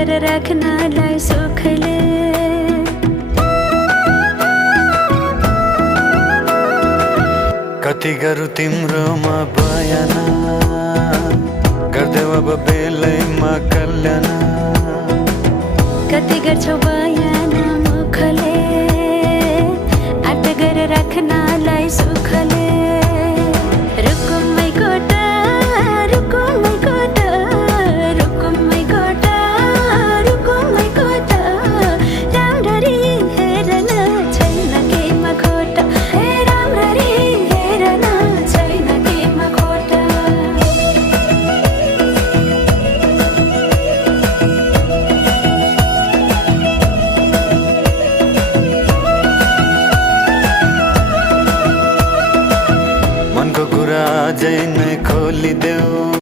गर राख्नलाई सुखले। कति गरौँ तिम्रोमा बयान, गर्देऊ अब बेलैमा कल्याण। कति गर्छौ बयान मुखले, आट गर राख्नलाई सुखले।